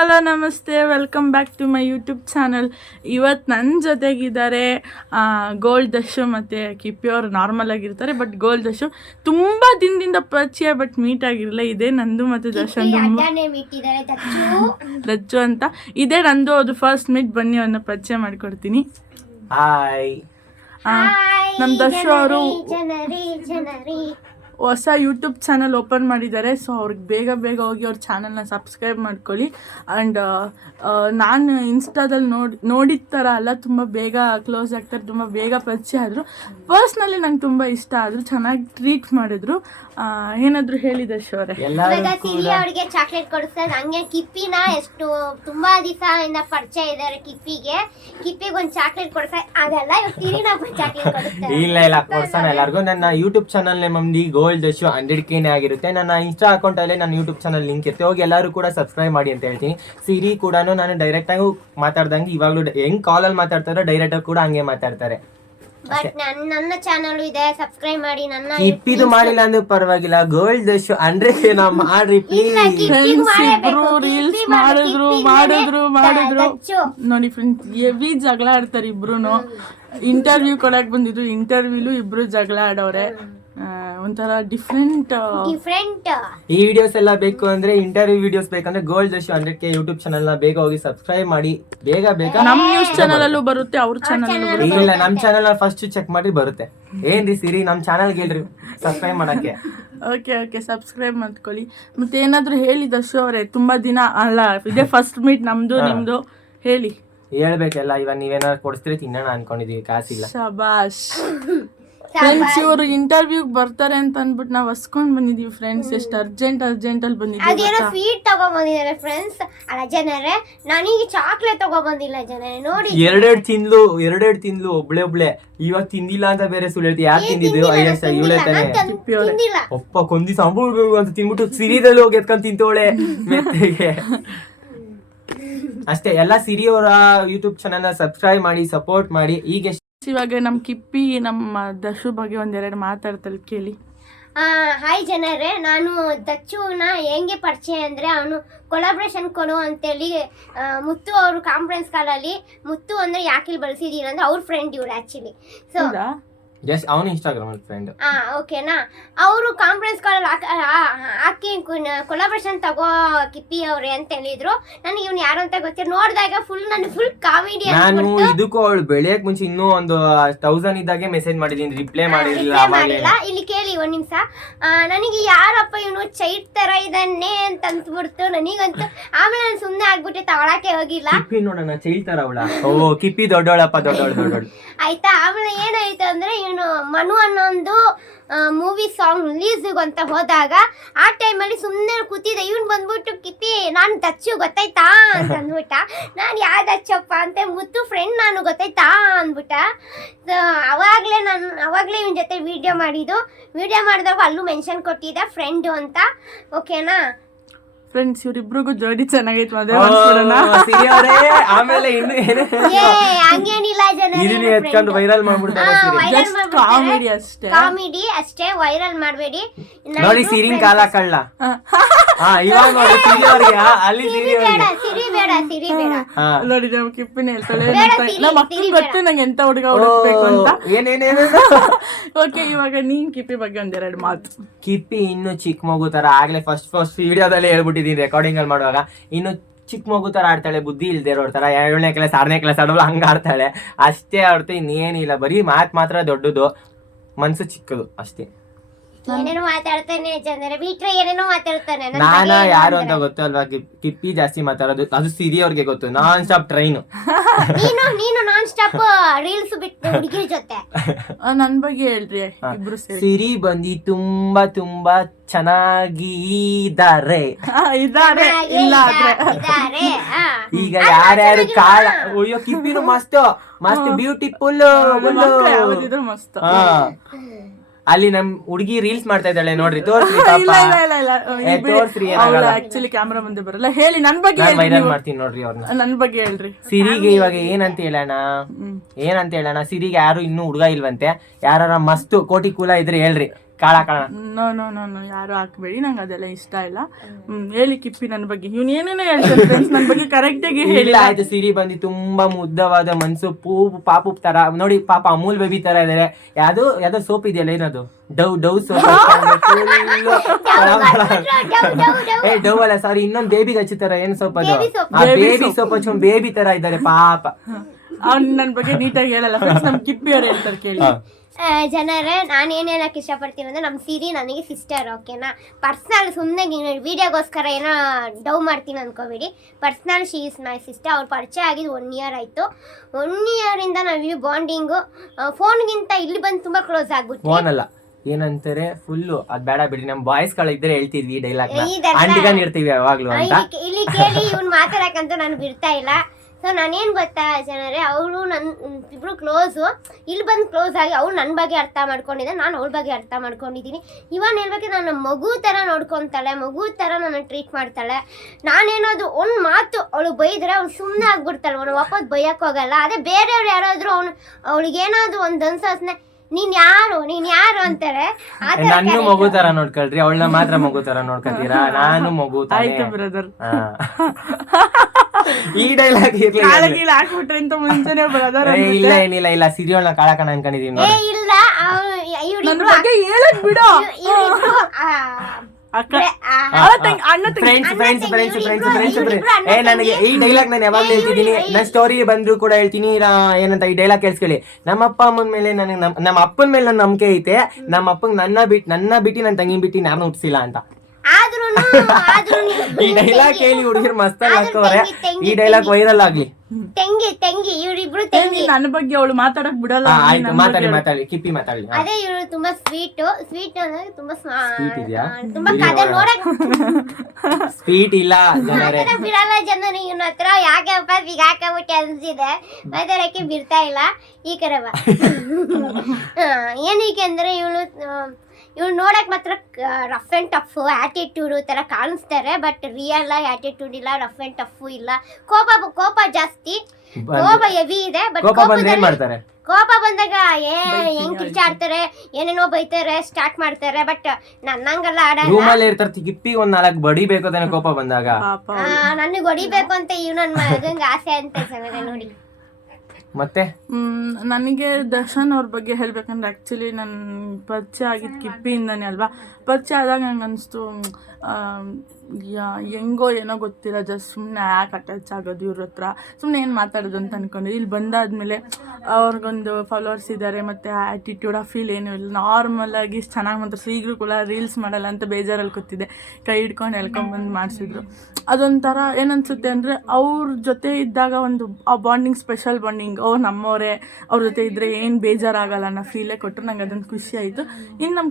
Hello ನಮಸ್ತೆ, welcome back to my YouTube channel. ಇವತ್ತು ನನ್ನ ಜೊತೆಗಿದ್ದಾರೆ ಗೋಲ್ಡ್ ದಶು ಮತ್ತು ಕಿಪ್ಪಿಯವರು. ನಾರ್ಮಲ್ ಆಗಿರ್ತಾರೆ, ಬಟ್ ಗೋಲ್ಡ್ ದಶು ತುಂಬ ದಿನದಿಂದ ಪರಿಚಯ, ಬಟ್ ಮೀಟ್ ಆಗಿರಲಿಲ್ಲ. ಇದೇ ನಂದು ಮತ್ತು ದಶಂದು ದಚ್ಚು ಅಂತ ಇದೇ ನಂದು. ಅದು ಫಸ್ಟ್ ಮೀಟ್. ಬನ್ನಿ ಅವನ್ನ ಪರಿಚಯ ಮಾಡಿಕೊಡ್ತೀನಿ. ಹಾಯ್, ನಮ್ಮ ದಶು ಅವರು ಹೊಸ ಯೂಟ್ಯೂಬ್ ಚಾನಲ್ ಓಪನ್ ಮಾಡಿದ್ದಾರೆ. ಸೊ ಅವ್ರಿಗೆ ಬೇಗ ಹೋಗಿ ಅವ್ರ ಚಾನಲ್ನ ಸಬ್ಸ್ಕ್ರೈಬ್ ಮಾಡ್ಕೊಳ್ಳಿ. ಆ್ಯಂಡ್ ನಾನು ಇನ್ಸ್ಟಾದಲ್ಲಿ ನೋಡಿದ ಥರ ಅಲ್ಲ, ತುಂಬ ಬೇಗ ಕ್ಲೋಸ್ ಆಗ್ತಾರೆ, ತುಂಬ ಬೇಗ ಪರಿಚಯ ಆದರು. ಪರ್ಸ್ನಲಿ ನಂಗೆ ತುಂಬ ಇಷ್ಟ ಆದರು, ಚೆನ್ನಾಗಿ ಟ್ರೀಟ್ ಮಾಡಿದ್ರು. ಏನಾದರೂ ಹೇಳಿದೆ ಶೋರೆ? ಅವ್ರಿಗೆ ಚಾಕ್ಲೇಟ್ ಕೊಡಿಸ್ತಾರೆ. ಹಂಗೆ ಕಿಪ್ಪಿನ ಎಷ್ಟು ತುಂಬಾ ದಿವಸದಿಂದ ಪರಿಚಯ ಇದ್ದಾರೆ. ಕಿಪ್ಪಿಗೆ ಒಂದು ಚಾಕ್ಲೇಟ್ ಕೊಡ್ತಾರೆ. ಅದೆಲ್ಲ ಚಾಕ್ಲೇಟ್ ಕೊಡಿಸ್ತಾರೆ. ಇಲ್ಲ ಕೊಡ್ಸೋಣ ಎಲ್ಲರಿಗೂ. ನನ್ನ YouTube channel name gold Dashu 100K ಆಗಿರುತ್ತೆ. ನನ್ನ ಇನ್ಸ್ಟಾ ಅಕೌಂಟ್ ಅಲ್ಲೇ ನನ್ನ ಯೂಟ್ಯೂಬ್ ಚಾನಲ್ ಲಿಂಕ್ ಇರುತ್ತೆ, ಹೋಗಿ ಎಲ್ಲರೂ ಕೂಡ ಸಬ್ಸ್ಕ್ರೈಬ್ ಮಾಡಿ ಅಂತ ಹೇಳ್ತೀನಿ. ಸಿರಿ ಕೂಡ ನಾನು ಡೈರೆಕ್ಟ್ ಆಗಿ ಮಾತಾಡ್ದಂಗೆ ಇವಾಗಲೂ ಹೆಂಗ್ ಕಾಲಲ್ಲಿ ಮಾತಾಡ್ತಾರೋ ಡೈರೆಕ್ಟ್ ಆಗಿ ಕೂಡ ಹಂಗೆ ಮಾತಾಡ್ತಾರೆ. ಬಟ್ ನನ್ನ ಚಾನಲ್ ಇದೆ, ಸಬ್ಸ್ಕ್ರೈಬ್ ಮಾಡಿ. ನನ್ನ ಕಿಪ್ಪಿದು ಮಾಡಿಲ್ಲ ಅಂದ್ರೆ ಪರವಾಗಿಲ್ಲ, ಗೋಲ್ಡ್ ದಶು 100K ಮಾಡ್ರಿ ಪ್ಲೀಸ್. ರೀಲ್ಸ್ ಮಾಡಿದ್ರು ನೋಡಿ ಫ್ರೆಂಡ್ಸ್, ಹೆವಿ ಜಗಳ ಆಡ್ತಾರೆ ಇಬ್ರು. ಇಂಟರ್ವ್ಯೂ ಕೊಡಕ್ ಬಂದಿದ್ರು, ಇಂಟರ್ವ್ಯೂಲು ಇಬ್ರು ಜಗಳ ಆಡೋರೆ. ಒಂಥರ ಡಿಫ್ರೆಂಟ್. ಈ ವಿಡಿಯೋಸ್ ಎಲ್ಲ ಬೇಕು ಅಂದ್ರೆ, ಇಂಟರ್ವ್ಯೂ ವಿಡಿಯೋಸ್ ಬೇಕಂದ್ರೆ gold Dashu 100K YouTube channel ನ ಬೇಗ ಹೋಗಿ ಸಬ್ಸ್ಕ್ರೈಬ್ ಮಾಡಿ. ಬೇಗ ನಮ್ ನ್ಯೂಸ್ ಚಾನಲ್ ಅಲ್ಲೂ ಬರುತ್ತೆ, ಅವ್ರ ಚಾನಲ್. ಇಲ್ಲ, ನಮ್ ಚಾನಲ್ ಫಸ್ಟ್ ಚೆಕ್ ಮಾಡಿ ಬರುತ್ತೆ. ಏನ್ರಿ ಸಿರಿ, ನಮ್ ಚಾನಲ್ ಹೇಳ್ರಿ ಸಬ್ಸ್ಕ್ರೈಬ್ ಮಾಡಕ್ಕೆ. ಓಕೆ ಸಬ್ಸ್ಕ್ರೈಬ್ ಮಾಡ್ಕೊಳ್ಳಿ. ಮತ್ತೆ ಏನಾದ್ರು ಹೇಳಿ ದಶು ಅವರೇ, ತುಂಬಾ ದಿನ ಅಲ್ಲ, ಇದೇ ಫಸ್ಟ್ ಮೀಟ್ ನಮ್ದು ನಿಮ್ದು. ಹೇಳಿ. ಹೇಳ್ಬೇಕೆಲ್ಲ. ಇವಾಗ ನೀವೇನಾದ್ರು ಕೊಡಿಸ್ತೀರಿ ತಿನ್ನೋಣ ಅನ್ಕೊಂಡಿದೀವಿ, ಕಾಸಿಲ್ಲ. ಶಬಾಷ್. ಫ್ರೆಂಡ್ಸ್, ಇವರು ಇಂಟರ್ವ್ಯೂಗೆ ಬರ್ತಾರೆ ಅಂತ ಅಂದ್ಬಿಟ್ಟು ನಾವು ಹಸ್ಕೊಂಡ್ ಬಂದಿದೀವಿ ಫ್ರೆಂಡ್ಸ್. ಎಷ್ಟು ಅರ್ಜೆಂಟ್ ಅಲ್ಲಿ ಬಂದಿದ್ದೀವಿ. ಅದೇನೋ ಸ್ವೀಟ್ ತಗೊಂಡ್ಬಂದಿದ್ದಾರೆ ಫ್ರೆಂಡ್ಸ್. ಅಲ್ಲ ಜನರೇ, ನನಗೆ ಚಾಕ್ಲೇಟ್ ತಗೊಂಡ್ಬಂದಿಲ್ಲ ಜನರೇ. ನೋಡಿ, ಎರಡೆರಡು ತಿಂದ್ಲು ಒಬ್ಳೆ. ಇವಾಗ ತಿಂದಿಲ್ಲ ಅಂತ ಬೇರೆ ಸುಳ್ಳು ಹೇಳ್ತಿ. ಯಾರು ತಿಂದಿದ್ದು? ಇವಳೆ ತಾನೆ. ಒಪ್ಪ ಕೊಂದಿ ಸಂಬಳಬೇಕು ಅಂತ ತಿನ್ಬಿಟ್ಟು ಸಿರಿದಲ್ಲಿ ಹೋಗಿ ಎತ್ಕೊಂಡ್ ತಿಂತೋಳೆ ಮೆತ್ತೆಗೆ. ಅಷ್ಟೇ. ಎಲ್ಲ ಸಿರಿ ಅವರ ಯೂಟ್ಯೂಬ್ ಚಾನಲ್ ನ ಸಬ್ಸ್ಕ್ರೈಬ್ ಮಾಡಿ, ಸಪೋರ್ಟ್ ಮಾಡಿ. ಈಗ ಇವಾಗ ನಮ್ಮ ಕಿಪ್ಪಿ ನಮ್ಮ ದಶು ಬಗ್ಗೆ ಒಂದೆರಡು ಮಾತಾಡ್ತಾರೆ, ಕೇಳಿ. ಹಾಯ್ ಜನರೇ, ನಾನು ದಚ್ಚುನ ಹೆಂಗೆ ಪರಿಚಯ ಅಂದರೆ, ಅವನು ಕೊಲಾಬ್ರೇಷನ್ ಕೊಡು ಅಂತೇಳಿ ಮುತ್ತು ಅವರು ಕಾನ್ಫರೆನ್ಸ್ ಕಾಲಲ್ಲಿ, ಮುತ್ತು ಅಂದರೆ ಯಾಕೆ ಇಲ್ಲಿ ಬಳಸಿದೀನಿ ಅಂದರೆ ಅವ್ರ ಫ್ರೆಂಡ್ ಇವ್ರು ಆ್ಯಕ್ಚುಲಿ. ಸೊ ಜಸ್ಟ್ ಅವನು ಇನ್ಸ್ಟಾಗ್ರಾಮ್ ಫ್ರೆಂಡ್. ಓಕೆನಾ, ಅವರು ಕಾನ್ಫರೆನ್ಸ್ ಕಾಲ್ ಹಾಕಿ ಕೊಲಾಬ್ರೇಷನ್ ತಗೋ ಕಿಪ್ಪಿ ಅವ್ರೆ ಅಂತ ಹೇಳಿದ್ರು. ನನಗೆ ಇವ್ನು ಯಾರು ಅಂತ ಗೊತ್ತಿರ, ನೋಡಿದಾಗ ಫುಲ್ ಕಾಮಿಡಿ. ನಾನು ಇದಕ್ಕೂ ಅವಳು ಬೆಳೆಯಕ್ ಮುಂಚೆ ಇನ್ನೂ ಒಂದು 1000 ಇದ್ದಾಗೆ ಮೆಸೇಜ್ ಮಾಡಿದೀನಿ, ರಿಪ್ಲೈ ಮಾಡಿಲ್ಲ. ಇಲ್ಲಿ ಕೇಳಿ ಒಂದ್ ನಿಮಿಷ. ನನಗೆ ಯಾರಪ್ಪ ಇವನು ಚೈಟ್ ತರ ಇದ್ದಾನೆ ಅಂತ ಅನ್ಸ್ಬಿಡ್ತು ನನಗಂತೂ. ಆಮೇಲೆ ನಾನು ಸುಮ್ಮನೆ ಆಗ್ಬಿಟ್ಟೆ, ತಗೊಳಕ್ಕೆ ಹೋಗಿಲ್ಲ. ಕಿಪ್ಪಿ ನೋಡೋಣ ಚೈಟ್ ತರ ಅವಳ. ಓ ಕಿಪ್ಪಿ ದೊಡ್ಡವಳಪ್ಪ, ದೊಡ್ಡವಳು. ಆಯ್ತಾ. ಆಮೇಲೆ ಏನಾಯ್ತು ಅಂದ್ರೆ, ಇವನು ಮನು ಅನ್ನೋ ಒಂದು ಮೂವಿ ಸಾಂಗ್ ರಿಲೀಸ್ ಅಂತ ಹೋದಾಗ ಆ ಟೈಮಲ್ಲಿ ಸುಮ್ಮನೆ ಕೂತಿದ್ದೆ. ಇವನು ಬಂದ್ಬಿಟ್ಟು ಕಿಪ್ಪಿ ನಾನು ದಚ್ಚು ಗೊತ್ತಾಯ್ತಾ ಅಂತ ಅಂದ್ಬಿಟ್ಟ. ನಾನು ಯಾವ ದಚ್ಚಪ್ಪ ಅಂತ, ಮುತ್ತು ಫ್ರೆಂಡ್ ನಾನು ಗೊತ್ತಾಯ್ತಾ ಅಂದ್ಬಿಟ್ಟ. ಸೊ ಅವಾಗಲೇ ಇವನ ಜೊತೆ ವಿಡಿಯೋ ಮಾಡಿದಾಗ ಅಲ್ಲೂ ಮೆನ್ಷನ್ ಕೊಟ್ಟಿದ್ದ ಫ್ರೆಂಡು ಅಂತ. ಓಕೆನಾ ಫ್ರೆಂಡ್ಸ್, ಇವರಿಬ್ರಿಗೂ ಜೋಡಿ ಚೆನ್ನಾಗೈತೆ, ಮದುವೆ ಆಮೇಲೆ ಇನ್ನು ಹಂಗೇನಿಲ್ಲ ಇದನ್ನ ಎತ್ಕೊಂಡು ವೈರಲ್ ಮಾಡ್ಬಿಡ್ತಾರೆ. ಕಾಮಿಡಿ ಅಷ್ಟೇ, ವೈರಲ್ ಮಾಡಬೇಡಿ. ನೋಡಿ ಸಿರಿಂಗ್ ಕಾಲ ಕಳ್ಳ. ಇವಾಗ ನೋಡಿ ಸಿರಿ ಅವ್ರಿಗೆ, ಅಲ್ಲಿ ಸಿರಿ ಬೇಡ ನೋಡಿ. ನಮ್ಮ ಕಿಪ್ಪಿನ ಹೇಳ್ತಾಳೆ, ನಮ್ಮ ಅಕ್ಕನಿಗೆ ಗೊತ್ತು ನಂಗೆ ಎಂತ ಹುಡುಗ ಹುಡುಕ್ಬೇಕು ಅಂತ. ಏನೇನೇನು. ಓಕೆ, ಇವಾಗ ನೀನ್ ಕಿಪ್ಪಿ ಬಗ್ಗೆ ಒಂದೆರಡು ಮಾತು. ಕಿಪ್ಪಿ ಇನ್ನು ಚಿಕ್ಕ ಮಗು ತರ, ಆಗ್ಲೇ ಫಸ್ಟ್ ವಿಡಿಯೋದಲ್ಲಿ ಹೇಳ್ಬಿಟ್ಟಿದ್ದೀನಿ ರೆಕಾರ್ಡಿಂಗ್ ಅಲ್ಲಿ ಮಾಡುವಾಗ. ಇನ್ನು ಚಿಕ್ಕ ಮಗು ತರ ಆಡ್ತಾಳೆ, ಬುದ್ಧಿ ಇಲ್ದೇ ಇರೋ ತರ. 7ನೇ ಕ್ಲಾಸ್ 6ನೇ ಕ್ಲಾಸ್ ಆಡೋಳು ಹಂಗ ಆಡ್ತಾಳೆ. ಅಷ್ಟೇ ಆಡ್ತಾ, ಇನ್ನೇನಿಲ್ಲ. ಬರೀ ಮಾತ್ರ ದೊಡ್ಡದು, ಮನ್ಸು ಚಿಕ್ಕದು ಅಷ್ಟೇ. ಏನೇನೋ ಮಾತಾಡ್ತಾನೆ ಜನರೇ, ಬಿಟ್ರೆ ಏನೇನೋ ಮಾತಾಡ್ತಾನೆ. ನಾನ ಯಾರು ಅಂತ ಗೊತ್ತು ಅಲ್ವಾ? ಕಿಪ್ಪಿ ಜಾಸ್ತಿ ಮಾತಾಡೋದು, ಅದು ಸಿರಿ ಅವ್ರಿಗೆ ಗೊತ್ತು. Non stop train. ನೀನು ನಾನ್ ಸ್ಟಾಪ್ ರೀಲ್ಸ್ ಬಿಟ್ಟು ಹುಡುಗಿರ ಜೊತೆ. ನನ್ ಬಗ್ಗೆ ಹೇಳ್ರಿ ಇಬ್ರು ಸೇರಿ. ಸಿರಿ ಬಂದಿ ತುಂಬಾ ಚೆನ್ನಾಗಿದ್ದಾರೆ. ಈಗ ಯಾರ್ಯಾರು ಕಾಳ. ಅಯ್ಯೋ ಕಿಪ್ಪಿನು ಮಸ್ತ್ ಬ್ಯೂಟಿಫುಲ್ ಮಸ್ತ್. ಅಲ್ಲಿ ನಮ್ ಹುಡುಗಿ ರೀಲ್ಸ್ ಮಾಡ್ತಾ ಇದ್ದಾಳೆ ನೋಡ್ರಿ, ತೋರ್ಸ್ರಿ. ಆಕ್ಚುಲಿ ಕ್ಯಾಮ್ರಾ ಮುಂದೆ ಬರಲ್ಲ. ಹೇಳಿ, ನನ್ ಬಗ್ಗೆ ವೈರಲ್ ಮಾಡ್ತೀನಿ ನೋಡ್ರಿ ಅವ್ರನ್ನ. ನನ್ ಬಗ್ಗೆ ಹೇಳ್ರಿ. ಸಿರಿಗೆ ಇವಾಗ ಏನಂತ ಹೇಳೋಣ, ಸಿರಿಗೆ ಯಾರು ಇನ್ನೂ ಹುಡುಗ ಇಲ್ವಂತೆ. ಯಾರ ಮಸ್ತ್ ಕೋಟಿ ಕೂಲ ಇದ್ರೆ ಹೇಳ್ರಿ, ಕಾಳ ಕಾಳ ನೋ ನೋ ನೋ ನೋ ಯಾರು ಹಾಕ್ಬೇಡಿ, ನಂಗೆ ಅದೆಲ್ಲ ಇಷ್ಟ ಇಲ್ಲ. ಹೇಳಿ ಕಿಪ್ಪಿ ನನ್ನ ಬಗ್ಗೆ. ಇವ್ನು ಏನೇನೋ ಹೇಳ್ತಾರೆ ಫ್ರೆಂಡ್ಸ್ ನನ್ನ ಬಗ್ಗೆ ಕರೆಕ್ಟಾಗಿ ಹೇಳಿ. ಇಲ್ಲ ಆಯ್ತು, ಸಿರಿ ಬಂದು ತುಂಬಾ ಮುದ್ದವಾದ ಮನ್ಸು, ಪಾಪು ತರ ನೋಡಿ, ಪಾಪ ಅಮೂಲ್ ಬೇಬಿ ತರ ಇದಾರೆ. ಯಾವ್ದೋ ಸೋಪ್ ಇದೆಯಲ್ಲ, ಏನದು ಡವ್ ಸೋಪ್. ಡವ್ ಅಲ್ಲ, ಸಾರಿ, ಇನ್ನೊಂದು ಬೇಬಿಗೆ ಹಚ್ಚುತ್ತಾರ, ಏನ್ ಸೋಪ್ ಅದು, ಬೇಬಿ ಸೋಪ್ ಹಚ್ಚು, ಬೇಬಿ ತರ ಇದ್ದಾರೆ ಪಾಪ. ಅವ್ನು ನನ್ನ ಬಗ್ಗೆ ನೀಟಾಗಿ ಹೇಳಲ್ಲ ಫ್ರೆಂಡ್ಸ್, ನಮ್ಮ ಕಿಪ್ಪಿ ಅವ್ರು ಹೇಳ್ತಾರೆ ಕೇಳಿ. ಜನರೇ, ನಾನು ಏನು ಹೇಳಕ್ಕೆ ಇಷ್ಟಪಡ್ತೀನಿ ಅಂದರೆ, ನಮ್ಮ ಸಿರಿ ನನಗೆ ಸಿಸ್ಟರ್, ಓಕೆನಾ? ಪರ್ಸ್ನಲ್ ಸುಮ್ಮನೆ ವೀಡಿಯೋಗೋಸ್ಕರ ಏನೋ ಡವ್ ಮಾಡ್ತೀನಿ ಅನ್ಕೋಬೇಡಿ. Personal she is my sister. ಅವ್ರು ಪರಿಚಯ ಆಗಿದ್ದು 1 year ಆಯಿತು. 1 year ನಾವು ಬಾಂಡಿಂಗು ಫೋನ್ಗಿಂತ ಇಲ್ಲಿ ಬಂದು ತುಂಬ ಕ್ಲೋಸ್ ಆಗ್ಬಿಟ್ಟು. ಫೋನ್ ಅಲ್ಲ, ಏನಂತಾರೆ ಫುಲ್ಲು ಅದ್ ಬೇಡ ಬಿಡಿ, ನಮ್ ಬಾಯ್ಸ್ ಗಳು ಇದ್ರೆ ಹೇಳ್ತಿದ್ವಿ ಈ ಡೈಲಾಗ್ ಅಂಟಿಗನ್ ಇರ್ತೀವಿ ಯಾವಾಗ್ಲೂ ಅಂತ. ಇಲ್ಲಿ ಕೇಳಿ ಇವ್ನು ಮಾತಾಡಕ್ಕಂತೂ ನಾನು ಬಿಡ್ತಾ ಇಲ್ಲ. ಸೊ ನಾನೇನು ಗೊತ್ತಾ ಜನರೇ, ಅವಳು ಇಬ್ರು ಕ್ಲೋಸು. ಇಲ್ಲಿ ಬಂದು ಕ್ಲೋಸ್ ಆಗಿ ಅವಳು ನನ್ನ ಬಗ್ಗೆ ಅರ್ಥ ಮಾಡ್ಕೊಂಡಿದ್ದೆ, ನಾನು ಅವಳ ಬಗ್ಗೆ ಅರ್ಥ ಮಾಡ್ಕೊಂಡಿದ್ದೀನಿ. ಇವನ್ ಹೇಳ್ಬೇಕು, ನನ್ನ ಮಗು ಥರ ನೋಡ್ಕೊತಾಳೆ, ಮಗು ಥರ ನನ್ನ ಟ್ರೀಟ್ ಮಾಡ್ತಾಳೆ. ನಾನೇನಾದ್ರು ಒಂದು ಮಾತು ಅವಳು ಬೈದ್ರೆ ಅವಳು ಸುಮ್ಮನೆ ಆಗ್ಬಿಡ್ತಾಳೆ, ಅವಳು ವಾಪಸ್ ಬೈಯಕ್ಕೆ ಹೋಗಲ್ಲ. ಅದೇ ಬೇರೆಯವ್ರು ಯಾರಾದರೂ ಅವಳಿಗೇನಾದ್ರು ಒಂದು ಅನ್ಸೋಸ್ನೆ, ನೀನ್ ಯಾರು ಅಂತಾರೆ. ನನ್ನ ಮಗು ತರ ನೋಡ್ಕೊಳ್ರಿ, ಅವಳನ್ನ ಮಾತ್ರ ಮಗು ತರ ನೋಡ್ಕೊತೀರಾ? ನಾನು ಮಗು ಆಯ್ತು ಬ್ರದರ್. ಈ ಡೈಲಾಗ್ ಹಾಕ್ಬಿಟ್ರೆ ಇಂತ ಮುಂಚೆನೆ ಬ್ರದರ್. ಇಲ್ಲ ಏನಿಲ್ಲ ಇಲ್ಲ, ಸಿರಿಯಲ್ನ ಕಾಳಕಣ ಅನ್ಕೊಂಡಿದೀನಿ. ಇಲ್ಲ ನನ್ನ ಬಗ್ಗೆ ಹೇಳಕ್ ಬಿಡು. ನನಗೆ ಈ ಡೈಲಾಗ್ ನಾನು ಯಾವಾಗ್ಲೂ ಹೇಳ್ತಿದ್ದೀನಿ, ನನ್ನ ಸ್ಟೋರಿ ಬಂದ್ರು ಕೂಡ ಹೇಳ್ತೀನಿ. ಏನಂತ ಈ ಡೈಲಾಗ್ ಕೇಳಿಸ್ಕೊಳ್ಳಿ. ನಮ್ಮ ಅಪ್ಪ ಅಮ್ಮನ ಮೇಲೆ ನನಗೆ ನಮ್ಮ ಅಪ್ಪನ ಮೇಲೆ ನನ್ನ ನಂಬಿಕೆ ಐತೆ. ನಮ್ಮ ಅಪ್ಪಂಗೆ ನನ್ನ ಬಿಟ್ಟು ನನ್ನ ತಂಗಿ ಬಿಟ್ಟು ಯಾರನ್ನ ಹುಟ್ಟಿಸಿಲ್ಲ ಅಂತ. ಈ ಡೈಲಾಗ್ ಕೇಳಿ ಹುಡುಗರು ಮಸ್ತಾಗಿ ಹಾಕೋರೆ. ಈ ಡೈಲಾಗ್ ವೈರಲ್ ಆಗ್ಲಿ. ತಂಗಿ ಇವರಿಬ್ರು ತಂಗಿ. ನನ್ನ ಬಗ್ಗೆ ಅವಳು ಮಾತಾಡಕ್ ಬಿಡಲ್ಲ. ಆಯ್ತು, ಮಾತಾಡಿ ಕಿಪ್ಪಿ ಮಾತಾಡಿ. ಅದೇ ಇವಳು ತುಂಬಾ ಸ್ವೀಟ್ ಅಂದ್ರೆ ತುಂಬಾ ಸ್ವೀಟ್ ಇದೆಯಾ? ತುಂಬಾ ಕತೆ ನೋಡಕ್ ಸ್ವೀಟ್ ಇಲ್ಲ ಜನರೇ, ಬಿಡಲ್ಲ ಜನರು. ಇವನ ಹತ್ರ ಯಾಕಪ್ಪ ಸಿಗಾಕಬಿಟ್ಟೆ ಅನ್ಸಿದೆ, ಮಾತಾಡಕ್ಕೆ ಬಿಡ್ತಾ ಇಲ್ಲ. ಈ ಕಡೆ ಬಾ. ಏನಕ್ಕೆ ಅಂದ್ರೆ ಇವಳು ನೋಡಕ್ ಮಾತ್ರ ರಫ್ ಅಂಡ್ ಟಫ್ ಆಟಿಟ್ಯೂಡ್ ತರ ಕಾಣಿಸ್ತಾರೆ, ಬಟ್ ರಿಯಲ್ ಆಗಿ ಆಟಿಟ್ಯೂಡ್ ಇಲ್ಲ, ರಫ್ ಅಂಡ್ ಟಫ್ ಇಲ್ಲ. ಕೋಪ ಜಾಸ್ತಿ, ಕೋಪ ಹೆವಿ ಇದೆ. ಬಟ್ ಕೋಪ ಬಂದಾಗ ಹೆಂಗ್ ಕಿರ್ಚಾಡ್ತಾರೆ, ಏನೇನೋ ಬೈತಾರೆ, ಸ್ಟಾರ್ಟ್ ಮಾಡ್ತಾರೆ. ಬಟ್ ನನ್ನಂಗಲ್ಲ ಆಡಲ್ಲ. ಇರ್ತಾರೆ ಕಿಪ್ಪಿ ಒಂದ್ 4 ಬಡಿಬೇಕು ತಾನೆ ಕೋಪ ಬಂದಾಗ. ನನಗೆ ಹೊಡಿಬೇಕು ಅಂತ ಇವ್ ನನ್ ಮಗಂಗೆ ಆಸೆ ಅಂತ ಚೆನ್ನಾಗಿ ನೋಡಿ. ಮತ್ತೆ ನನಗೆ ದರ್ಶನ್ ಅವ್ರ ಬಗ್ಗೆ ಹೇಳ್ಬೇಕಂದ್ರೆ, ಆ್ಯಕ್ಚುಲಿ ನನ್ನ ಪರಿಚಯ ಆಗಿದ್ದು ಕಿಪ್ಪಿಯಿಂದನೇ ಅಲ್ವಾ. ಪರಿಚಯ ಆದಾಗ ನಂಗೆ ಅನಿಸ್ತು ಹೆಂಗೋ ಏನೋ ಗೊತ್ತಿಲ್ಲ, ಜಸ್ಟ್ ಸುಮ್ಮನೆ ಯಾಕೆ ಅಟ್ಯಾಚ್ ಆಗೋದು ಇವ್ರ ಹತ್ರ, ಸುಮ್ಮನೆ ಏನು ಮಾತಾಡೋದು ಅಂತ ಅಂದ್ಕೊಂಡಿದ್ದು. ಇಲ್ಲಿ ಬಂದಾದ್ಮೇಲೆ ಅವ್ರಿಗೊಂದು ಫಾಲೋವರ್ಸ್ ಇದ್ದಾರೆ, ಮತ್ತು ಆ್ಯಟಿಟ್ಯೂಡ್ ಆ ಫೀಲ್ ಏನೂ ಇಲ್ಲ. ನಾರ್ಮಲಾಗಿ ಚೆನ್ನಾಗಿ ಮಾತಾಡ್ಸಿ. ಈಗಲೂ ಕೂಡ ರೀಲ್ಸ್ ಮಾಡಲ್ಲ ಅಂತ ಬೇಜಾರಲ್ಲಿ ಕೂತಿದ್ದೆ, ಕೈ ಹಿಡ್ಕೊಂಡು ಎಳ್ಕೊಂಬಂದು ಮಾಡಿಸಿದ್ರು. ಅದೊಂಥರ ಏನನ್ಸುತ್ತೆ ಅಂದರೆ, ಅವ್ರ ಜೊತೆ ಇದ್ದಾಗ ಒಂದು ಆ ಬಾಂಡಿಂಗ್, ಸ್ಪೆಷಲ್ ಬಾಂಡಿಂಗ್. ನಮ್ಮವರೇ ಅವ್ರ ಜೊತೆ ಇದ್ದರೆ ಏನು ಬೇಜಾರಾಗಲ್ಲ ಅನ್ನೋ ಫೀಲೇ ಕೊಟ್ಟರು. ನಂಗೆ ಅದೊಂದು ಖುಷಿ ಆಯಿತು. ಇನ್ನು ನಮ್ಮ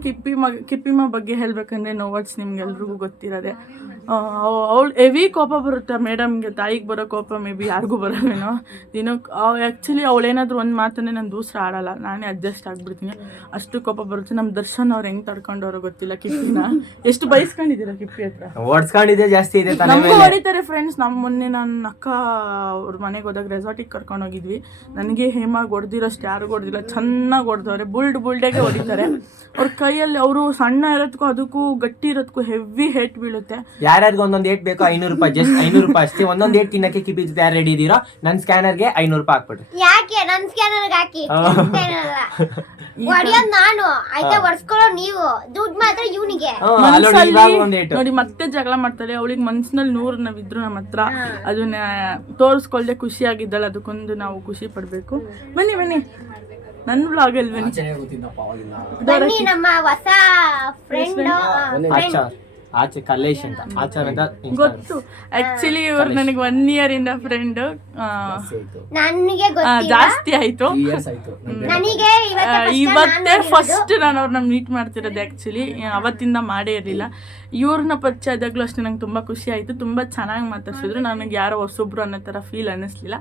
ಕಿಪ್ಪಿಮ ಬಗ್ಗೆ ಹೇಳ್ಬೇಕಂದ್ರೆ, ನೋ ವರ್ಡ್ಸ್, ನಿಮ್ಗೆಲ್ರಿಗೂ ಗೊತ್ತಿರೋದೆ. ಅವಳು ಹೆವಿ ಕೋಪ ಬರುತ್ತೆ ಮೇಡಮ್ಗೆ. ತಾಯಿಗೆ ಬರೋ ಕೋಪ ಮೇ ಬಿ ಯಾರಿಗೂ ಬರೋಲ್ವೇನೋ ದಿನಕ್ಕೆ. ಆ್ಯಕ್ಚುಲಿ ಅವಳೇನಾದರೂ ಒಂದು ಮಾತನ್ನೇ ನಾನು ದೂಸರ ಆಡಲ್ಲ, ನಾನೇ ಅಡ್ಜಸ್ಟ್ ಆಗಿಬಿಡ್ತೀನಿ, ಅಷ್ಟು ಕೋಪ ಬರುತ್ತೆ. ನಮ್ಮ ದರ್ಶನ್ ಅವ್ರು ಹೆಂಗೆ ತಡ್ಕೊಂಡವ್ರು ಗೊತ್ತಿಲ್ಲ. ಕಿಪ್ಪಿನ ಎಷ್ಟು ಬಯಸ್ಕೊಂಡಿದ್ದೀರಾ ಕಿಪ್ಪಿ ಹತ್ರ? ಓಡಿಸ್ಕೊಂಡಿದ್ದೆ ಜಾಸ್ತಿ ಇದೆ, ನಮಗೂ ಹೊಡಿತಾರೆ ಫ್ರೆಂಡ್ಸ್. ಮೊನ್ನೆ ನನ್ನ ಅಕ್ಕ ಅವ್ರ ಮನೆಗೆ ಹೋದಾಗ ರೆಸಾರ್ಟಿಗೆ ಕರ್ಕೊಂಡು ಹೋಗಿದ್ವಿ. ನನಗೆ ಹೇಮಾಗಿ ಹೊಡೆದಿರೋಷ್ಟು ಯಾರು ಹೊಡೆದಿಲ್ಲ, ಚೆನ್ನಾಗಿ ಹೊಡೆದವ್ರೆ. ಬುಲ್ಡಾಗೆ ಹೊಡಿತಾರೆ. ಅವ್ರ ಕೈಯಲ್ಲಿ ಅವರು ಸಣ್ಣ ಇರೋದಕ್ಕೂ ಅದಕ್ಕೂ ಗಟ್ಟಿ ಇರೋದಕ್ಕೂ ಹೆವಿ ಹೇಟ್ ಬೀಳುತ್ತೆ. ಯಾರ್ಯಾರಿಗೆ ಒಂದೊಂದು ಏಟ್ ಬೇಕೋ 500 ರೂಪಾಯಿ, ಜಸ್ಟ್ 500 ರೂಪಾಯಿ ಅಷ್ಟೇ. ಒಂದೊಂದು ಏಟ್ ತಿನ್ನಕ್ಕೆ ಕಿಪ್ಪಿ ಜೊತೆ ಯಾರು ರೆಡಿ ಇದೀರೋ ನನ್ನ ಸ್ಕ್ಯಾನರ್ಗೆ 500 ರೂಪಾಯಿ ಹಾಕ್ಬಿಟ್ಟು. ಯಾಕೆ ನನ್ನ ಸ್ಕ್ಯಾನರ್ಗೆ ಹಾಕಿ? ಹೊಡಿಯೋದು ನಾನು, ಆಯ್ತಾ? ಹೊಡ್ಸ್ಕೊಳ್ಳೋ ನೀವು, ದುಡ್ಡು ಮಾತ್ರ ಇವನಿಗೆ. ನೋಡಿ ಮತ್ತೆ ಜಗಳ ಮಾಡ್ತಾಳೆ. ಅವಳಿಗೆ ಮನ್ಸಿನಲ್ಲಿ 100 ನಾವಿದ್ರು ನಮ್ಮ ಹತ್ರ, ಅದನ್ನ ತೋರಿಸ್ಕೊಳ್ದೆ ಖುಷಿಯಾಗಿದ್ದಾಳೆ. ಅದಕ್ಕೊಂದು ನಾವು ಖುಷಿ ಪಡ್ಬೇಕು. ಬನ್ನಿ ನನ್ನ ಬ್ಲಾಗ್ ಅಲ್ಲಿ ಬನ್ನಿ. ನಮ್ಮ ಹೊಸ ಫ್ರೆಂಡ್ ಆಚೆ ಕಲ್ಲೇಶ್ ಅಂತ ಆಚಾರ ಅಂತ ಗೊತ್ತು. ಆಕ್ಚುಲಿ ಇವ್ರು ನನಗೆ 1 year ಇಂದ ಫ್ರೆಂಡ್. ನನಗೆ ಜಾಸ್ತಿ ಆಯ್ತು. ನನಗೆ ಇವತ್ತೇ ಫಸ್ಟ್ ನಾನು ಅವ್ರನ್ನ ಮೀಟ್ ಮಾಡ್ತಿರೋದು. ಆ್ಯಕ್ಚುಲಿ ಅವತ್ತಿಂದ ಮಾಡೇ ಇರಲಿಲ್ಲ. ಇವ್ರನ್ನ ಪರಿಚಯ ಆದಾಗಲೂ ಅಷ್ಟೇ ನಂಗೆ ತುಂಬ ಖುಷಿ ಆಯಿತು. ತುಂಬ ಚೆನ್ನಾಗಿ ಮಾತಾಡ್ಸಿದ್ರು. ನನಗೆ ಯಾರೋ ಹೊಸೊಬ್ರು ಅನ್ನೋ ಥರ ಫೀಲ್ ಅನ್ನಿಸ್ಲಿಲ್ಲ.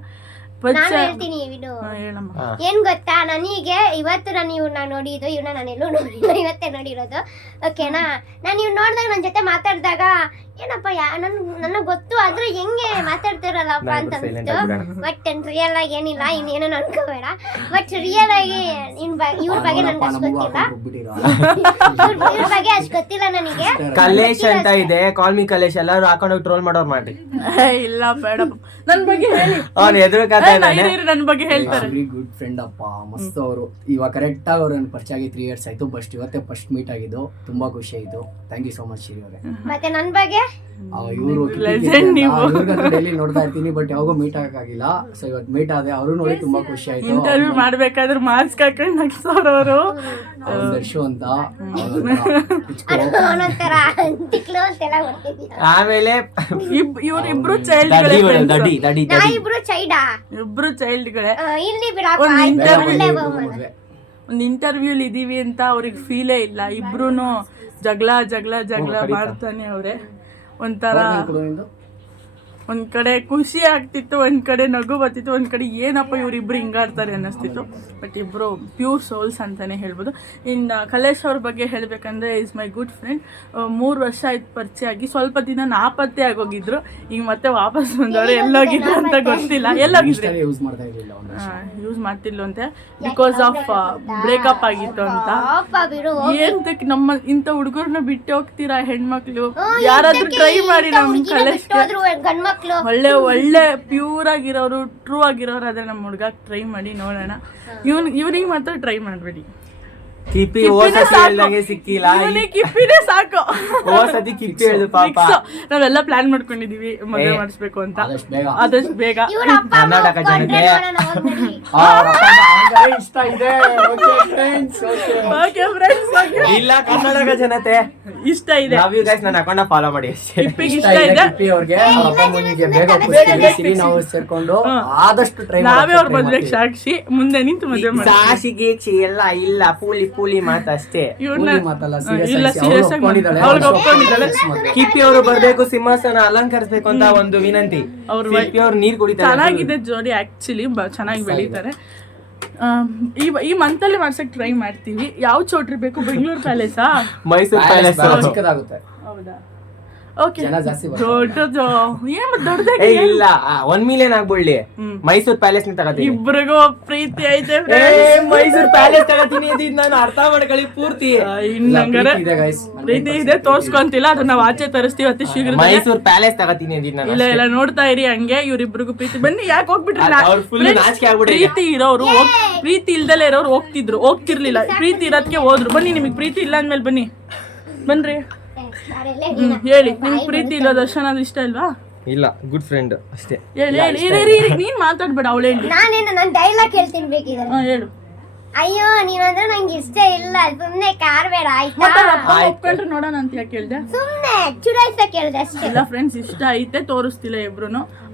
ಹೇಳ್ತೀನಿ ಏನ್ ಗೊತ್ತಾ, ನನಗೆ ಇವತ್ತು ನಾನು ಇವ್ರನ್ನ ನೋಡಿದ್ದು, ಇವ್ರನ್ನ ನಾನೆಲ್ಲೂ ನೋಡಿಲ್ಲ, ಇವತ್ತೇ ನೋಡಿರೋದು. ಓಕೆನಾ? ನಾನು ಇವ್ರು ನೋಡಿದಾಗ ನನ್ನ ಜೊತೆ ಮಾತಾಡಿದಾಗ ಏನಪ್ಪ ನನಗೆ ಗೊತ್ತು, ಆದ್ರೆ ಹೆಂಗೆ ಮಾತಾಡ್ತಾ ಮಾಡ್ತಾರಲ್ಲಪ್ಪ ಅಂತ silent ಅನ್ಸ್ತು. ಆಗ್ಬಿಡೋಣ. ಬಟ್ ರಿಯಲ್ ಆಗಿ ಏನಿಲ್ಲ, ಇನ್ನೇನೋ ಅನ್ಕೋಬೇಡ. ಬಟ್ ರಿಯಲ್ ಆಗಿ ಇವ್ರ ಬಗ್ಗೆ ನನ್ಗೆ ಅಷ್ಟು ಗೊತ್ತಿಲ್ಲ. ಇವ್ರ ಬಗ್ಗೆ ಅಷ್ಟು ಗೊತ್ತಿಲ್ಲ ನನಗೆ. ಕಲೇಶ್ ಅಂತ ಇದೆ, ಕಾಲ್ ಮಿ ಕಲೇಶ್, ಎಲ್ಲರೂ ಹಾಕೊಂಡೋಗಿ ಟ್ರೋಲ್ ಮಾಡೋರ್ ಮಾಡ್ರಿ. ಇಲ್ಲ ಬೇಡಪ್ಪ, ನನ್ ಬಗ್ಗೆ ಹೇಳಿ. ಅವ್ನು ಎದುರು ನನ್ ಬಗ್ಗೆ ಹೇಳ್ತಾರೆ. ವೆರಿ ಗುಡ್ ಫ್ರೆಂಡ್ ಅಪ್ಪ, ಮಸ್ತ್ ಅವರು. ಇವಾಗ ಕರೆಕ್ಟ್ ಆಗಿ ಅವ್ರನ್ನ ಪರಿಚಯ ಆಗಿ 3 years ಆಯ್ತು. ಬಸ್ಟ್ ಇವತ್ತೇ ಫಸ್ಟ್ ಮೀಟ್ ಆಗಿದ್ದು, ತುಂಬಾ ಖುಷಿ ಆಯ್ತು. Thank you so much Shri ಅವರೇ. ಮತ್ತೆ ನನ್ ಬಗ್ಗೆ ಇವರು ಡೈಲಿ ನೋಡ್ತಾ ಇರ್ತೀನಿ, ಬಟ್ ಯಾವಾಗೂ ಮೀಟ್ ಆಗಕ್ಕಾಗಿಲ್ಲ. ಸೊ ಇವತ್ತು ಮೀಟ್ ಆದೆ, ಅವರು ನೋಡಿ ತುಂಬಾ ಖುಷಿ ಆಯ್ತು. ಇಂಟರ್ವ್ಯೂ ಮಾಡ್ಬೇಕಾದ್ರೆ ಮಾಸ್ಕ್ ಹಾಕೊಂಡು ನಗ್ಸೋರವರು ದರ್ಶು ಅಂತ ಅವನೊಂಥರ ತಿಕ್ಲು ಅಂತೆಲ್ಲ ಹೊಡ್ತಿದ್ದೀರ. ಆಮೇಲೆ ಇವ್ರಿಬ್ರು ಚೈಲ್ಡ್ ದಡಿ ದಡಿ ನಾ ದಡಿ ಇಬ್ರು ಚೈಡಾ ಇಬ್ರು ಚೈಲ್ಡ್ಗಳೇ. ಇಲ್ಲಿ ಬಿಡಪ್ಪ. ಒಂದ್ ಒಳ್ಳೆ interview- ಬಹುಮಾನ. ಒಂದು ಇಂಟರ್ವ್ಯೂಲಿ ಇದೀವಿ ಅಂತ ಅವ್ರಿಗೆ ಫೀಲೇ ಇಲ್ಲ. ಇಬ್ರು ಜಗಳ ಮಾಡ್ತಾನೆ ಅವ್ರೆ. ಒಂಥರ ಒಂದ್ ಕಡೆ ಖುಷಿ ಆಗ್ತಿತ್ತು, ಒಂದ್ ಕಡೆ ನಗು ಬರ್ತಿತ್ತು, ಒಂದ್ ಕಡೆ ಏನಪ್ಪ ಇವ್ರಿಬ್ರು ಹಿಂಗಾಡ್ತಾರೆ ಅನ್ನಿಸ್ತಿತ್ತು. ಬಟ್ ಇಬ್ರು ಪ್ಯೂರ್ ಸೋಲ್ಸ್ ಅಂತಾನೆ ಹೇಳ್ಬೋದು. ಇನ್ನು ಕಲೇಶ್ ಅವ್ರ ಬಗ್ಗೆ ಹೇಳ್ಬೇಕಂದ್ರೆ ಈಸ್ ಮೈ ಗುಡ್ ಫ್ರೆಂಡ್. 3 ವರ್ಷ ಆಯ್ತು ಪರಿಚಯ ಆಗಿ. ಸ್ವಲ್ಪ ದಿನ ನಾಪತ್ತೆ ಆಗೋಗಿದ್ರು, ಈಗ ಮತ್ತೆ ವಾಪಸ್ ಬಂದವ್ರೆ. ಎಲ್ಲೋಗಿದ್ರು ಅಂತ ಗೊತ್ತಿಲ್ಲ. ಎಲ್ಲೋಗಿದ್ರೆ ಯೂಸ್ ಮಾಡ್ತಾ ಇರಲಿಲ್ಲ, ಯೂಸ್ ಮಾಡ್ತಿಲ್ಲ ಅಂತೆ, ಬಿಕಾಸ್ ಆಫ್ ಬ್ರೇಕಪ್ ಆಗಿತ್ತು ಅಂತ. ಪಾಪ ಬಿಡು. ಏಂತಕ್ ನಮ್ಮ ಇಂಥ ಹುಡುಗರ್ನ ಬಿಟ್ಟು ಹೋಗ್ತೀರಾ ಹೆಣ್ಮಕ್ಳು? ಯಾರಾದ್ರೂ ಟ್ರೈ ಮಾಡಿ ನಮ್ ಕಲೇಶ್ಗೆ. ಗಂಡ್ಮಕ್ಳು ಒಳ್ಳೆ ಪ್ಯೂರ್ ಆಗಿರೋರು, ಟ್ರೂ ಆಗಿರೋರು ಆದ್ರೆ ನಮ್ಮ ಹುಡುಗ ಟ್ರೈ ಮಾಡಿ ನೋಡೋಣ. ಇವ್ನಿಗೆ ಮಾತ್ರ ಟ್ರೈ ಮಾಡ್ಬೇಡಿ. ಕಿಪ್ಪಿ ಓಸತಿ ಹೇಳ್ದಂಗೆ ಸಿಕ್ಕಿಲ್ಲ. ಕಿಪ್ಪಿನೇ ಸಾಕು. ಓಸತಿ ಕಿಪ್ಪಿ ಹೇಳ್ದು ಪಾಪ. ನಾವೆಲ್ಲ ಪ್ಲಾನ್ ಮಾಡ್ಕೊಂಡಿದೀವಿ ಮದುವೆ ಮಾಡಿಸ್ಬೇಕು ಅಂತ, ಆದಷ್ಟು ಬೇಗ. ಇವ್ರ ಅಪ್ಪ ಕರ್ನಾಟಕ ಜನತೆ ಇಷ್ಟ ಇದೆ. ಓಕೆ ಫ್ರೆಂಡ್ಸ್, ಇಲ್ಲ ಕರ್ನಾಟಕ ಜನತೆ ಇಷ್ಟ ಇದೆ. Love you guys. ನನ್ನ ಅಕೌಂಟ್ ಫಾಲೋ ಮಾಡಿ ಅಷ್ಟೇ. ಕಿಪ್ಪಿಗೆ ಇಷ್ಟ ಇದೆ. ಅವ್ರಿಗೆ ಅಪ್ಪ ಅಮ್ಮನಿಗೆ ಬೇಗ ಒಪ್ಪಿಸ್ತೀವಿ. ಸಿರಿ ನಾವು ಸೇರ್ಕೊಂಡು ಆದಷ್ಟು ಟ್ರೈ ನಾವೇ ಅವ್ರ ಮದ್ವೆಗೆ ಸಾಕ್ಷಿ, ಮುಂದೆ ನಿಂತು ಮದುವೆ ಮಾಡಿ. ಸಾಕ್ಷಿ ಗೀಕ್ಷಿ ಎಲ್ಲ ಇಲ್ಲ, ಪೂಲಿ ಮಾತು ಅಷ್ಟೇ. ಇವ್ರನ್ನ ಮಾತಲ್ಲ, ಇಲ್ಲ ಸೀರಿಯಸ್ ಆಗಿ ಅವ್ಳಿಗೆ ಒಪ್ಕೊಂಡಿದ್ದಾಳೆ. ಕಿಪ್ಪಿ ಅವರು ಬರ್ಬೇಕು, ಸಿಂಹಾಸನ ಅಲಂಕರಿಸಬೇಕು ಅಂತ ಒಂದು ವಿನಂತಿ. ಕಿಪ್ಪಿ ಅವ್ರು ನೀರ್ ಕುಡಿತಾರೆ. ಚೆನ್ನಾಗಿದೆ ಜೋಡಿ, ಆಕ್ಚುಲಿ ಚೆನ್ನಾಗಿ ಬೆಳೀತಾರೆ. ಈ ಮಂತಲ್ಲಿ ಮಾಡ್ಸಕ್ ಟ್ರೈ ಮಾಡ್ತೀವಿ. ಯಾವ ಚೌಟ್ರಿ ಬೇಕು? ಬೆಂಗಳೂರು ಪ್ಯಾಲೇಸಾ, ಮೈಸೂರು ಪ್ಯಾಲೇಸ್? ಚಿಕ್ಕದಾಗುತ್ತೆ. ಹೌದಾ? ಓಕೆ, ಜನ ಜಾಸ್ತಿ ದೊಡ್ಡದು ಏನ್ ದೊಡ್ಡದಾಗಿ ಇಲ್ಲ 1 million ಆಗ್ಬಿಡ್ಲಿ, ಮೈಸೂರು ಪ್ಯಾಲೇಸ್ ನ ತಗೋತೀನಿ. ಇಬ್ರಿಗೂ ಪ್ರೀತಿ ಐತೆ. ಮೈಸೂರು ಪ್ಯಾಲೇಸ್ ತಗೋತೀನಿ ಅಂತ ನಾನು ಅರ್ಥ ಮಾಡ್ಕೊಳ್ಳಿ ಪೂರ್ತಿ. ಇನ್ನಂಗಾರೆ ಪ್ರೀತಿ ಇದೆ, ತೋರ್ಸ್ಕೊಂತಿಲ್ಲ. ಅದು ನಾವು ಆಚೆ ತರಿಸ್ತೀವಿ ಅತಿ ಶೀಘ್ರ. ಮೈಸೂರು ಪ್ಯಾಲೇಸ್ ತಗೋತೀನಿ ಅಂದಿದ್ದು ಇಲ್ಲ ಇಲ್ಲ, ನೋಡ್ತಾ ಇರಿ ಹಂಗೆ. ಇವ್ರಿಬ್ರಿಗೂ ಪ್ರೀತಿ. ಬನ್ನಿ, ಯಾಕೆ ಹೋಗ್ಬಿಟ್ರಿ? ಅವ್ರು ಫುಲ್ ನಾಚಿಕೆ ಆಗ್ಬಿಟ್ರಿ. ಪ್ರೀತಿ ಇರೋರು ಪ್ರೀತಿ ಇಲ್ದಲೇ ಇರೋರು ಹೋಗ್ತಿರ್ಲಿಲ್ಲ. ಪ್ರೀತಿ ಇರೋದಕ್ಕೆ ಹೋದ್ರು. ಬನ್ನಿ, ನಿಮಗೆ ಪ್ರೀತಿ ಇಲ್ಲ ಅಂದ್ಮೇಲೆ ಬನ್ನಿ, ಬನ್ರಿ. ಹೇಳಿ, ನಿಮ್ಗೆ ಪ್ರೀತಿ ಇಲ್ಲ ದರ್ಶನ ಇಷ್ಟ ಇಲ್ವಾ? ಇಲ್ಲ, ಗುಡ್ ಫ್ರೆಂಡ್ ಅಷ್ಟೇ. ಹೇಳಿ ಹೇಳಿ. ನೀನ್ ಮಾತಾಡ್ಬೇಡ, ಅವಳು ಹೇಳಿ. ನಾನು ಡೈಲಾಗ್ ಹೇಳ್ತೀನಿ ಬೇಕಿದ್ರೆ. ಹೇಳು. ಅಯ್ಯೋ ನೀವಂದ್ರೆ ನಂಗೆ ಇಷ್ಟ ಇಲ್ಲ, ಸುಮ್ನೆ ಕಾರ್ಬೇಡ ಆಯ್ತಾ? ಒಪ್ಕೊಂಡ್ರೆ ನೋಡೋಣ ಅಂತ ಯಾಕೆ ಹೇಳ್ದೆ? ಸುಮ್ನೆ ಚುಡಾಯಿಸಕ್ ಹೇಳ್ದೆ ಅಷ್ಟೇ. ಎಲ್ಲ ಫ್ರೆಂಡ್ಸ್, ಇಷ್ಟ ಐತೆ, ತೋರಿಸ್ತಿಲ್ಲ ಇಬ್ರು.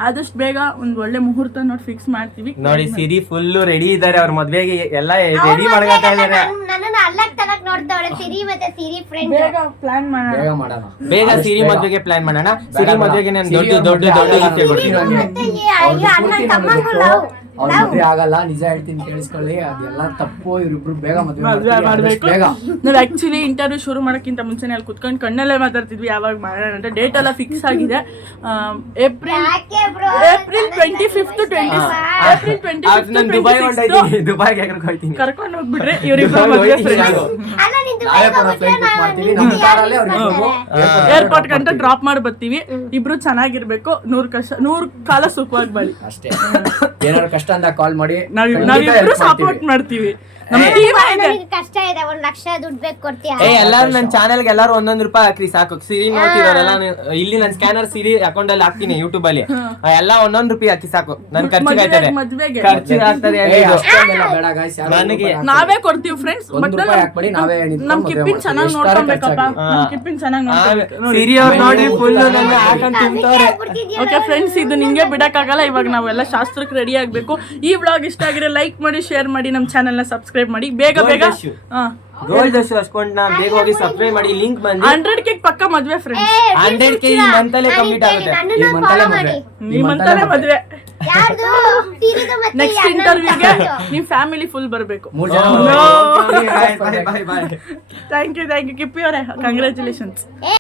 ಆದಷ್ಟು ಬೇಗ ಒಂದ್ ಒಳ್ಳೆ ಮುಹೂರ್ತ ನೋಡಿ ಫಿಕ್ಸ್ ಮಾಡ್ತೀವಿ. ನೋಡಿ, ಸಿರಿ ಫುಲ್ ರೆಡಿ ಇದಾರೆ. ಅವ್ರ ಮದ್ವೆಗೆ ಎಲ್ಲ ರೆಡಿ ಮಾಡ್ಕೊತಾ ಇದಾರೆ. ನನ್ನನ್ನು ಅಲ್ಲಕ್ ತಲಕ್ ನೋಡ್ತಾವಳೆ ಸಿರಿ ಮತ್ತೆ ಸಿರಿ ಫ್ರೆಂಡ್. ಬೇಗ ಪ್ಲಾನ್ ಮಾಡೋಣ. ಬೇಗ ಸಿರಿ ಮದ್ವೆಗೆ ಪ್ಲಾನ್ ಮಾಡೋಣ. ಸಿರಿ ಮದ್ವೆಗೆ ನಾನು ದೊಡ್ಡ ಗಿಫ್ಟ್ ಕೊಡ್ತೀನಿ. ಅಣ್ಣ ತಮ್ಮಂಗಳು ಅವ್ರ ಮದ್ವೆ ಆಗಲ್ಲ, ನಿಜ ಹೇಳ್ತೀನಿ ಕೇಳಿಸ್ಕೊಳ್ಳಿ. ಅದೆಲ್ಲ ತಪ್ಪು. ಇವ್ರಿಬ್ರು ಬೇಗ ಮದ್ವೆ ಮಾಡ್ಬೇಕು. ಬೇಗ. ನಾವ್ ಆಕ್ಚುಲಿ ಇಂಟರ್ವ್ಯೂ ಶುರು ಮಾಡೋಕ್ಕಿಂತ ಮುಂಚೆನೆ ಅಲ್ಲಿ ಕುತ್ಕೊಂಡು ಕಣ್ಣಲ್ಲೇ ಮಾತಾಡ್ತಿದ್ವಿ ಯಾವಾಗ ಮಾಡೋಣ ಅಂತ. ಡೇಟ್ ಎಲ್ಲ ಫಿಕ್ಸ್ ಆಗಿದೆ. ಏಪ್ರಿಲ್ 25th ನಾನು ದುಬೈ ಹೊಂಟೈತೀನಿ, ದುಬೈಗೆ ಹೋಗ್ತೀನಿ. ಕರ್ಕೊಂಡು ಹೋಗ್ಬಿಟ್ರೆ ಇವ್ರಿಬ್ರು ಮದ್ವೆ ಫ್ರೆಂಡ್ಸ್. ಅಲ್ಲ ನೀನ್ ದುಬೈಗೆ ಏರ್ಪೋರ್ಟ್ ಗಂಟ ಡ್ರಾಪ್ ಮಾಡಿ ಬರ್ತೀವಿ. ಇಬ್ರು ಚೆನ್ನಾಗಿರ್ಬೇಕು, 100 ಕಾಲ ಸುಖವಾಗಿ ಬಳಿ ಅಷ್ಟೇ. ಏನಾದ್ರು ಕಷ್ಟ ಅಂತ ಕಾಲ್ ಮಾಡಿ, ನಾವಿಬ್ರು ಸಪೋರ್ಟ್ ಮಾಡ್ತೀವಿ. ನಮ್ಮ ಟೀಮ್ ಇದೆ. ನನಗೆ ಕಷ್ಟ ಇದೆ, 1 ಲಕ್ಷ ದುಡ್ಡು ಬೇಕು ಕೊಡ್ತೀಯಾ? ಎಲ್ಲಾರು ನನ್ನ ಚಾನೆಲ್ಗೆ ಎಲ್ಲಾರು 1 ರೂಪಾಯಿ ಹಾಕ್ರಿ ಸಾಕು. ಸಿರಿ ನೋಡ್ತಿರೋರೆಲ್ಲ ಇಲ್ಲಿ ನನ್ನ ಸ್ಕ್ಯಾನರ್ ಸಿರಿ ಅಕೌಂಟ್ ಅಲ್ಲಿ ಹಾಕ್ತೀನಿ ಯೂಟ್ಯೂಬ್ ಅಲ್ಲಿ. ಎಲ್ಲ 1 ರೂಪಾಯಿ ಹಾಕಿ ಸಾಕು. ನನ್ ಖರ್ಚಿಗೆ ಆಯ್ತದೆ, ಮದ್ವೆಗೆ ಖರ್ಚಿಗೆ ಆಗ್ತದೆ. ನನಗೆ ನಾವೇ ಕೊಡ್ತೀವಿ ಫ್ರೆಂಡ್ಸ್. ಬಟ್ ನಮ್ ಕಿಪ್ಪಿನ್ ಚೆನ್ನಾಗಿ ನೋಡ್ಕೊಬೇಕಪ್ಪ. ನಮ್ ಕಿಪ್ಪಿನ್ ಚೆನ್ನಾಗಿ ನೋಡ್ಕೊಬೇಕು. ಸಿರಿ ಅವ್ರು ನೋಡಿ ಫುಲ್ ನನ್ನ ಹಾಕೊಂಡ್ ತುಂಬ್ತವ್ರೆ. ಓಕೆ ಫ್ರೆಂಡ್ಸ್, ಇದು ನಿಂಗೆ ಬಿಡಕ್ಕಾಗಲ್ಲ. ಇವಾಗ ನಾವೆಲ್ಲ ಶಾಸ್ತ್ರಕ್ಕೆ ರೆಡಿ ಆಗ್ಬೇಕು. ಈ ವ್ಲಾಗ್ ಇಷ್ಟ ಆಗಿದ್ರೆ ಲೈಕ್ ಮಾಡಿ, ಶೇರ್ ಮಾಡಿ, ನಮ್ಮ ಚಾನೆಲ್ ನ ಸಬ್ಸ್ಕ್ರೈಬ್ ಮಾಡಿ. ಬೇಗ ಗೋಲ್ಡ್ ದರ್ಶು ಅಷ್ಟೊಂದು ಬೇಗ ಹೋಗಿ ಸಬ್ಸ್ಕ್ರೈಬ್ ಮಾಡಿ. ಲಿಂಕ್ ಬಂದು 100K ಪಕ್ಕ ಮದ್ವೆ ಫ್ರೆಂಡ್ಸ್. 100K ಈ ಮಂತಲ್ಲೇ ಕಂಪ್ಲೀಟ್ ಆಗುತ್ತೆ. ಈ ಮಂತಲ್ಲೇ ಮದ್ವೆ. ಯಾರ್ದು? ಸಿರಿದು ಮತ್ತೆ ನೆಕ್ಸ್ಟ್ ಇಂಟರ್ವ್ಯೂಗೆ ನಿಮ್ ಫ್ಯಾಮಿಲಿ ಫುಲ್ ಬರ್ಬೇಕು. ಥ್ಯಾಂಕ್ ಯು ಕಿಪ್ಪಿ ಅವರೇ, ಕಂಗ್ರ್ಯಾಚುಲೇಷನ್ಸ್.